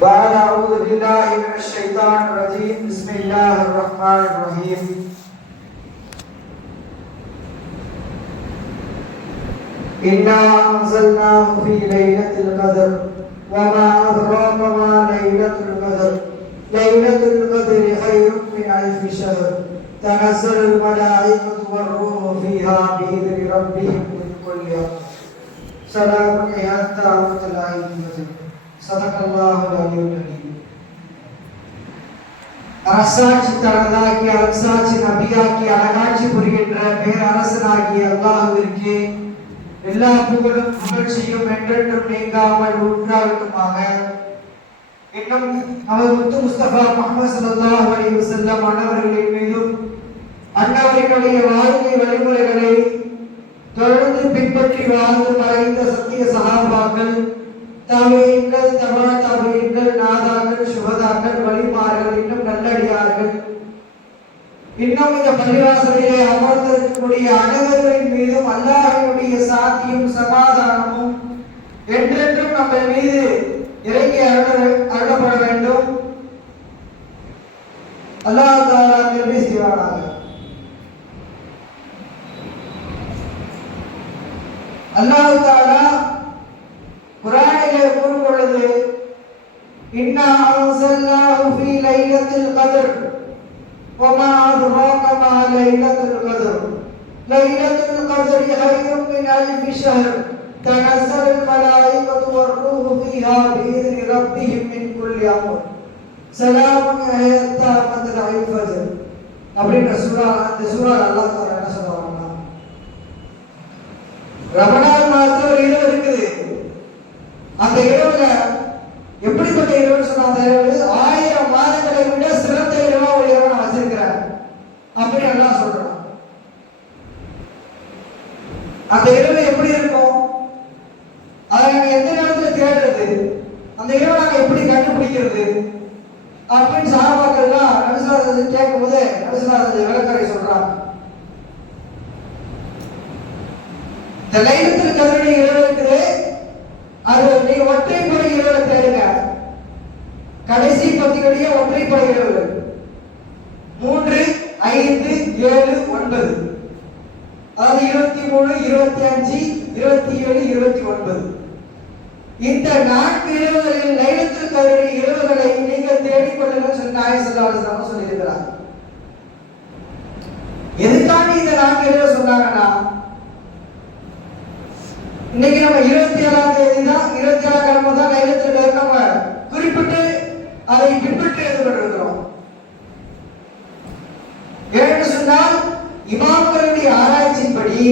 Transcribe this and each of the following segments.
بعد أعوذ بالله من الشيطان الرجيم بسم الله الرحمن الرحيم إنا أنزلناه في ليلة القدر وما أدراك ما ليلة القدر ليلة القدر خير من ألف شهر تنزل الملائكة والروح فيها بإذن ربهم من كل أمر سلام حتى مطلع الفجر صدق الله العلي العظيم. அரசாட்சி தனதாகி அரசாட்சி நபியாக்கி அழகாட்சி புரிகின்ற பேரரசனாகிய அல்லாஹ்விற்கு எல்லா புகழும் புகழ்ச்சியும் என்றென்றும் நீங்காமல் உண்டாகட்டுமாக. இன்னும் நமது முத்து முஸ்தபா முஹம்மது ஸல்லல்லாஹு அலைஹி வஸல்லம் அன்னவர்களின் மீதும் அன்னவர்களுடைய வாழ்க்கை வழிமுறைகளை தொடர்ந்து பின்பற்றி வாழ்ந்து மறைந்த சத்திய சஹாபாக்கள், தாபீன்கள், தபா தாபீன்கள், நாதாக்கள், சுஹதாக்கள், வலிமார்கள், இன்னும் நல்லடியார்கள், இன்னும் இந்த பள்ளிவாசலிலே அமர்ந்திருக்கக்கூடிய அனைவர்களின் மீதும் அல்லாஹ்வுடைய சாந்தியும் சமாதானமும் என்றென்றும் நம்ம மீது இறங்கி அருளப்பட வேண்டும். அல்லாஹ் தஆலா கிருபை செய்வானாக. அல்லாஹ் தஆலா குர்ஆனிலே கூறும் பொழுது இன்னா அன்ஸல்னாஹு ஃபீ லைலத்தில் கத்ர் வமா அத்ராக மா லைலத்துல் கத்ர் லைலத்துல் கத்ரி ഖൈറുம் மின் அல்ஃபி ஷஹர் தனஸ்ஸலுல் மலாயிகத்து வர்ரூஹு ஃபீஹா பிஇذن ரப்பிஹிம் மின் குல்லி அம்ர் ஸலாமுன் ஹத்தா மத்லஇல் ஃபஜர். அப்படின்ற சூரா, அந்த சூரா அல்லாஹ் தஆலா என்ன சொல்றாங்கன்னா, ரமலான் மாதத்துல ஒரு இரவு இருக்குது. அந்த இரவுல எப்படிப்பட்ட இரவு சொன்னா, அந்த இரவு 1000 மாதங்களை விட சிறந்த இரவா ஒரு இரவு நான் வச்சிருக்கிறேன் அப்படி அல்லாஹ் சொல்றான். அந்த இரவு எப்படி இருக்கும், அதை நாங்க எந்த நேரத்துல தேடுறது, அந்த இரவை நாங்க எப்படி கண்டுபிடிக்கிறது அப்படின்னு சஹாபாக்கள்லாம் நபி ஸல்லல்லாஹு அலைஹி வஸல்லம் கேட்கும்போது நபி ஸல்லல்லாஹு அலைஹி வஸல்லம் விளக்கரை சொல்றாங்க. இந்த லைலத்துல் கத்ர் இரவு இருக்குது, அது நீங்க ஒற்றைப்படை இரவுல தேடுங்க. கடைசி பத்தியுடைய ஒற்றைப்படை இரவுகள் 3, 5, 7, 9, அதாவது 23, 25, 27, 29 இந்த 4 இரவுகளில் லைலத்துல் கத்ர் இரவுகளை நீங்கள் தேடிக்கொள்ளுங்கள் சொல்லி நாயகம் ஸல்லல்லாஹு அலைஹி வஸல்லம் சொல்லியிருக்கிறார். எதுக்காக இந்த 4 இரவு சொன்னாங்கன்னா, இன்னைக்கு நம்ம 27ஆம் தேதி தான், 27ஆம் கிழமை தான் லைலத்துல் கத்ர் நம்ம குறிப்பிட்டு அதை பின்பற்றி எழுதப்பட்டிருக்கிறோம். ஏன்னு சொன்னால் இமாம்களுடைய ஆராய்ச்சியின்படி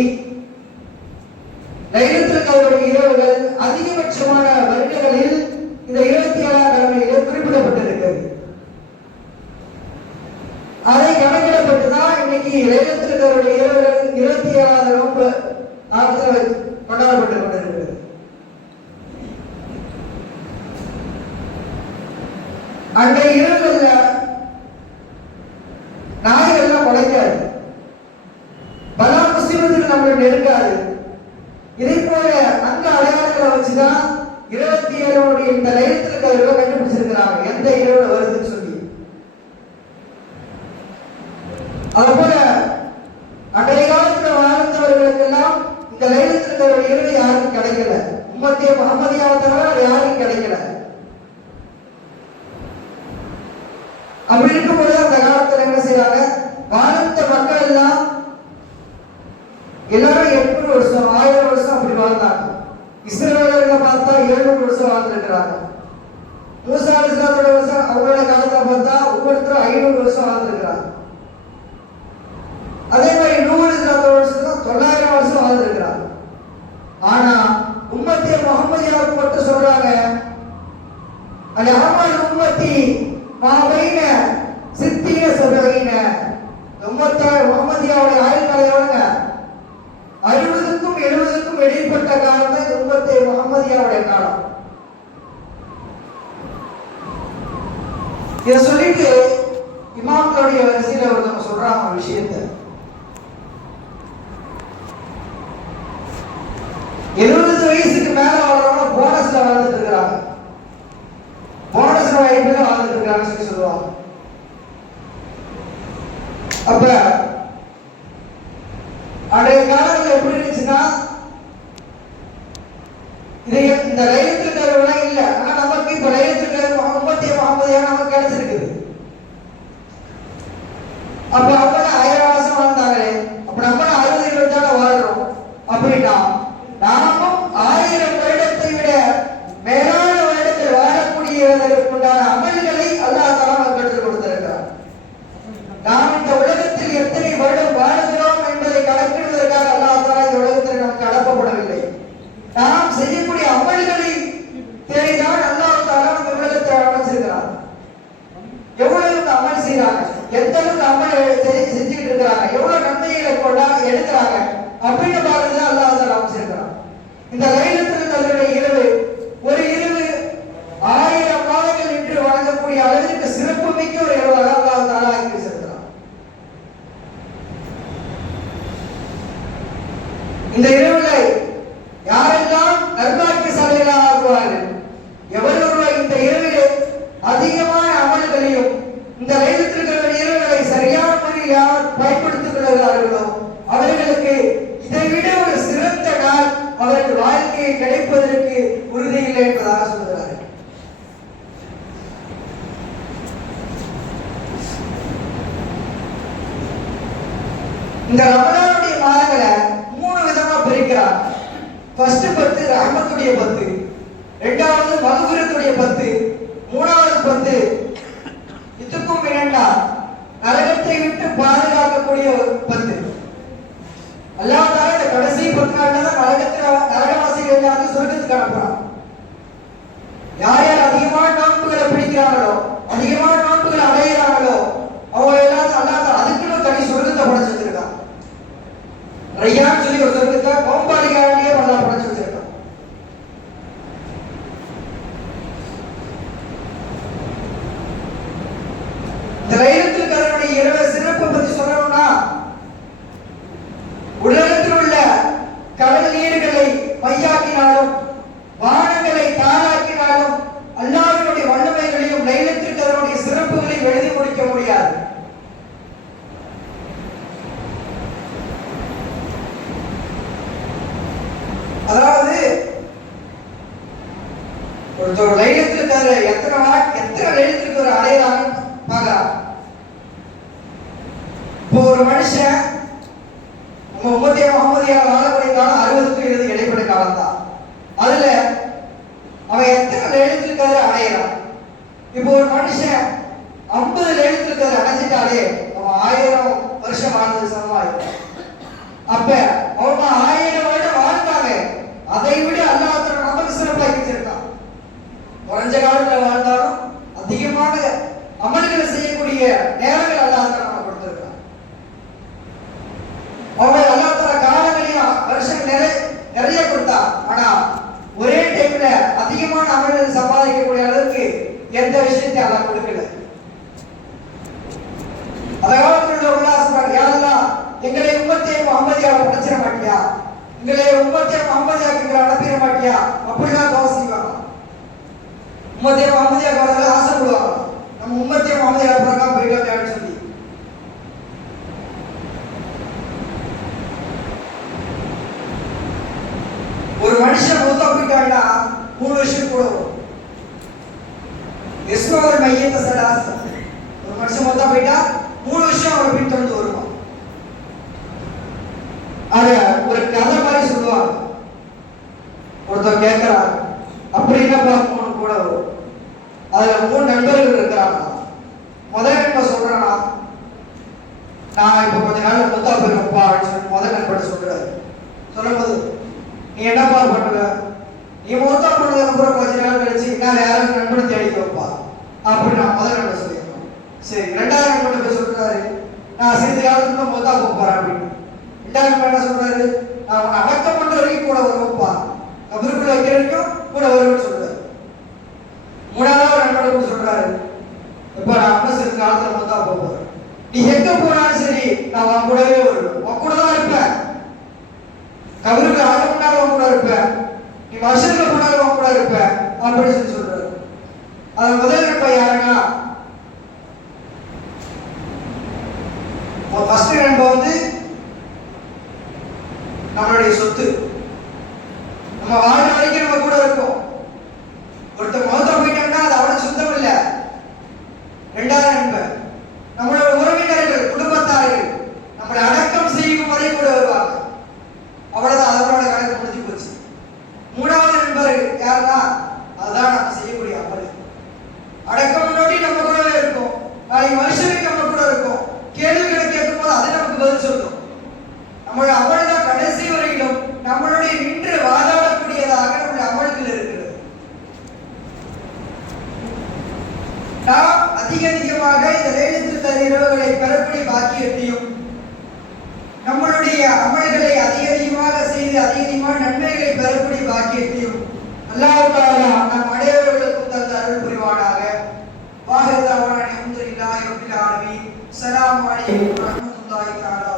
லைலத்துல் கத்ருடைய இரவுகள் அதிகபட்சமான வருடங்களில் இந்த 27ஆம் கிழமையிலே குறிப்பிடப்பட்டிருக்கிறது. அதை கணக்கிடப்பட்டுதான் இன்னைக்கு லைலத்துல் கத்ருடைய இரவுகள் 27ஆம் நோன்பு கொண்டாடப்பட்டுக் கொண்டிருக்கிறது. அந்த இரவுகள்ல நாய்கள்லாம் குலைக்காது, பல முஸ்லிம்களுக்கு நம்மளை நெருங்காது. இதே போல அந்த அடையாளங்களை வச்சுதான் 27 இந்த லைலத்துல் கத்ரை கண்டுபிடிச்சிருக்கிறாங்க, எந்த இரவுல வருதுன்னு சொல்லி. அதுபோல அன்றைய காலத்துல வாழ்ந்தவர்களுக்கெல்லாம் இந்த லைலத்துல் கத்ர் இரவு யாருக்கும் கிடைக்கல, உம்மத்தே முஹம்மதியாவை தவிர யாருக்கும் கிடைக்கல. அப்படி இருக்கும்போது அந்த காலத்துல என்ன செய்யறாங்க, வாழ்ந்த மக்கள் எல்லாம் எல்லாரும் 800 வருஷம் 1000 வருஷம் அப்படி வாழ்ந்தாங்க. இஸ்ரவேலர்களை பார்த்தா 700 வருஷம் வாழ்ந்திருக்கிறாங்க. மூசா அலைஹிஸ்ஸலாத்தோட வருஷம் அவங்களோட காலத்துல பார்த்தா ஒவ்வொருத்தரும் 500 வருஷம் வாழ்ந்திருக்கிறாங்க. அதே மாதிரி நூஹ் அலைஹிஸ்ஸலாத்தோட வருஷத்துல 900 வருஷம் வாழ்ந்திருக்கிறாங்க. ஆனா உம்மத்தே முஹம்மதியாவுக்கு மட்டும் சொல்றாங்க, அல் அமல் உம்மத்தி மாபைன சித்திய சபைன. உம்மத்தே முஹம்மதியாவுடைய ஆயுள் காலம் எவ்வளவுங்க? 60க்கும் 70க்கும் இடைப்பட்ட காலம் தான் உம்மத்தே முஹம்மதியாவுடைய காலம். இதை சொல்லிட்டு இமாம்களுடைய வரிசையில ஒருத்தவங்க சொல்றாங்க ஒரு விஷயத்தை. 70 வயசுக்கு மேல வர்றவங்க போனஸ்ல வாழ்ந்துட்டு இருக்கிறாங்க. போனஸ் லைஃப்ல வாழ்ந்துட்டு இருக்காங்கன்னு சொல்லுவாங்க. அப்ப அன்றைய காலத்துல எப்படி இருந்துச்சுன்னா, இந்த லைலத்துல் கத்ர் இல்ல. ஆனா நமக்கு இப்ப லைலத்துல் கத்ர் உம்மத்தே முஹம்மதியா நமக்கு கிடைச்சிருக்குது. அப்ப அவங்க 1000 வருஷம் வாழ்ந்தாங்களே, அப்ப நம்ம 60 தானே வாழ்றோம். அப்படின்னா நாமும் 1000 வருடத்தை விட மேலான வருடத்தில் வாழக்கூடியவர்களுக்குண்டான அமல்களை அல்லாஹ் தஆலா கற்றுக் கொடுத்திருக்கிறார். நாம் இந்த உலகத்தில் எத்தனை வருடம் வாழுகிறோம் என்பதை கணக்கிடுவதற்காக அல்லாஹ் தஆலா இந்த உலகத்தில் நமக்கு அனுப்பப்படவில்லை. நாம் செய்யக்கூடிய அமல்களை தேடிதான் அல்லாஹ் தஆலா இந்த உலகத்தை அமைச்சிருக்கிறார். எவ்வளவு அமல் செய்யறாங்க, எந்த அளவுக்கு அமல் செஞ்சுட்டு இருக்கிறாங்க, எவ்வளவு நன்மைகளை கொண்டாங்க எடுக்கிறாங்க அப்படின்னு பார்த்துதான் அல்லாஹ் தஆலா அமைச்சிருக்கிறான். இந்த லைலத்துல் கத்ருடைய இரவு ஒரு இரவு 1000 மாதங்கள் என்று வழங்கக்கூடிய அளவிற்கு சிறப்பு மிக்க ஒரு இரவாக அல்லாஹ் தஆலா ஆக்கி வச்சிருக்கிறான். இந்த இரவுல யாரெல்லாம் நற்பாக்கியசாலிகளாக ஆகுவார்கள், எவரொருவர் இந்த இரவிலே அதிகமான அமல்களையும் இந்த லைலத்துல் கத்ர் இரவுகளை சரியான முறையில் யார் பயன்படுத்திக் கொள்கிறார்களோ அவர்களுக்கு இதைவிட ஒரு சிறந்த நாள் அவர்கள் வாழ்க்கையை கிடைப்பதற்கு உறுதி இல்லை என்பதாக சொல்கிறார்கள். இந்த ரமலானுடைய மாதங்களை 3 விதமா பிரிக்கிறார். ஃபர்ஸ்ட் 10 ரஹ்மத்துடைய 10, இரண்டாவது மக்ஃபிரத்துடைய 10, மூணாவது 10 இதுக்கும் இரண்டா நரகத்தை விட்டு பாதுகாக்கக்கூடிய 10. அல்லாஹ் தஆலா இந்த கடைசி 10 நாள்ல தான் நரகவாசிகள் எல்லாரும் சொர்க்கத்துக்கு அனுப்புறான். யார் யார் அதிகமான நோன்புகளை பிடிக்கிறாங்களோ, அதிகமான நோன்புகளை அடைகிறாங்களோ அவங்க எல்லாரும் அல்லாஹ் தஆலா அதுக்குன்னு தனி சொர்க்கத்தை படைச்சு வச்சிருக்கான். ரையான் சொல்லி ஒரு சொர்க்கத்தை கோம்பாலிகாண்டியே அல்லாஹ் படைச்சு வச்சிருக்கான். இந்த லைலத்துல் கத்ருடைய இரவு சிறப்பை பத்தி சொல்லணும்னா, உலகத்தில் உள்ள கடல் நீர்களை மையாக்கினாலும் வானங்களை தாளாக்கினாலும் அல்லாஹ்வுடைய வல்லமைகளையும் லைலத்துல் கத்ருடைய சிறப்புகளையும் எழுதி முடிக்க முடியாது. அதாவது ஒரு லைலத்துல் கத்ர் எத்தனை லைலத்துல் கத்ர் அடையலாம் பார்க்கலாம். இப்போ ஒரு மனுஷன் உம்மத்தே முஹம்மதியா வாழக்கூடிய காலம் 60 to 70 இடைப்பட்ட காலம் தான். அதுல அவன் எத்தனை லைலத்துல் கத்ர் அடையறான்? இப்போ ஒரு மனுஷன் 50 லைலத்துல் கத்ர் அடைஞ்சிட்டாலே அவன் 1000 வருஷம் வாழ்ந்தது சமமாயிடும். அப்ப அவங்க 1000 வருடம் வாழ்ந்தாங்க, அதை விட அல்லாஹ் தஆலா நமக்கு சிறப்பாக்கி வச்சிருக்கான். குறைஞ்ச காலத்துல வாழ்ந்தாலும் அதிகமான அமல்களை செய்யக்கூடிய நேரங்கள் அல்லாஹ் தஆலா நமக்கு கொடுத்திருக்கான். அவங்க அல்லாஹ் தஆலா காலங்களையும் வருஷம் நிறைய கொடுத்தா, ஆனா ஒரே டைம்ல அதிகமான அமல்கள் சம்பாதிக்கக்கூடிய அளவுக்கு எந்த விஷயத்தையும் அல்லாஹ் கொடுக்கல. அதாவது சொல்றாங்க, யா அல்லாஹ் எங்களை உம்மத்தே முஹம்மதியாவை படைச்சிட மாட்டியா, எங்களை உம்மத்தே முஹம்மதியாக்கு அனுப்பிட மாட்டியா அப்படிலாம் துவா செய்வாங்க. உம்மத்தே முஹம்மதியாக்கு வரல ஆசைப்படுவாங்க, நம்ம உம்மத்தே முஹம்மதியா பிறக்காம போயிட்டோம் அப்படின்னு சொல்லி. ஒரு மனுஷன் மூத்தா போயிட்டாங்கன்னா 3 வருஷம் கூட வரும். எஸ்மோல் மையத்தை சடாஸ், ஒரு மனுஷன் மூத்தா போயிட்டா 3 வருஷம் அவரை பின்தொடர்ந்து வருவான். அத ஒரு கதை மாதிரி சொல்லுவாங்க. ஒருத்தர் கேட்கிறார், அப்படி என்னப்பா 3 கூட வரும்? அதுல 3 நண்பர்கள் இருக்கிறாங்க. முதல் நண்பர் சொல்றானா, நான் இப்ப கொஞ்ச நாள் மூத்தா போயிருப்பா அப்படின்னு சொல்லி முதல் நண்பர் சொல்றாரு. சொல்லும்போது நீ என்னப்பா பண்ணுவ? நீ மூத்தா பண்ணதுக்கு அப்புறம் கொஞ்ச நாள் கழிச்சு நான் யாரும் நண்பனை தேடிக்க வைப்பா அப்படின்னு நான் முதல் நண்பர் சொல்லியிருக்கோம். சரி, இரண்டாவது நண்பர் போய் சொல்றாரு, நான் சிறிது காலத்துக்கு மூத்தா போறேன் அப்படின்னு. இரண்டாவது நண்பர் என்ன சொல்றாரு, நான் உன்னை அடக்கம் பண்ற வரைக்கும் கூட வருவோம்ப்பா, கபருக்குள்ள வைக்கிற வரைக்கும் கூட வருவேன்னு சொல்றாரு. மூணாவது நண்பர் சொல்றாரு, இப்ப நான் இன்னும் சிறிது காலத்துல மூத்தா போறேன், நீ எங்க போனாலும் சரி நான் உன் கூடவே வருவேன், உன் கூட தான் இருப்பேன், கபருக்கு ஆக முன்னாலும் உன் கூட இருப்பேன், நீ வருஷத்துல போனாலும் உன் கூட இருப்பேன் அப்படின்னு சொல்லி சொல்றாரு. அது முதல் நண்பர் யார் ஒருத்தர் மௌத்தா போயிட்டாங்கன்னா அது அவனுக்கு சுத்தம் இல்லை. இரண்டாவது நண்பர் நம்மளோட உறவினர்கள், குடும்பத்தார்கள் நம்மளை அடக்கம் செய்யும் வரை கூட வருவாங்க. அவ்வளவுதான், அவரோட கணக்கு முடிஞ்சு போச்சு. மூணாவது நண்பர் யாருன்னா அதுதான் நம்ம செய்யக்கூடிய அமல். அடக்கம் முன்னாடி நம்ம கூடவே இருக்கும், நாளைக்கு மனுஷனுக்கு நம்ம கூட இருக்கும், கேள்விகளை கேட்கும் போது அது நமக்கு பதில் சொல்லும். நம்மளுடைய அமல் தான் கடைசி வரையிலும் நம்மளுடைய நின்று வாதாடக்கூடியதாக நம்முடைய அமல்கள் இருக்கிறது. நாம் அதிகமாக இந்த லைலத்துல் கத்ர் இரவுகளை பெறக்கூடிய பாக்கியத்தையும் நம்மளுடைய அமல்களை அதிகமாக செய்து அதிகமான நன்மைகளை பெறக்கூடிய பாக்கியத்தையும் அல்லாஹ் தஆலா நம் அனைவர்களுக்கும் தந்த அருள் புரிவானாக. வாஹிர் தஅவானா அல்ஹம்துலில்லாஹி ரப்பில் ஆலமீன். ஸலாமு அலைக்கும் வரஹ்மத்துல்லாஹி தஆலா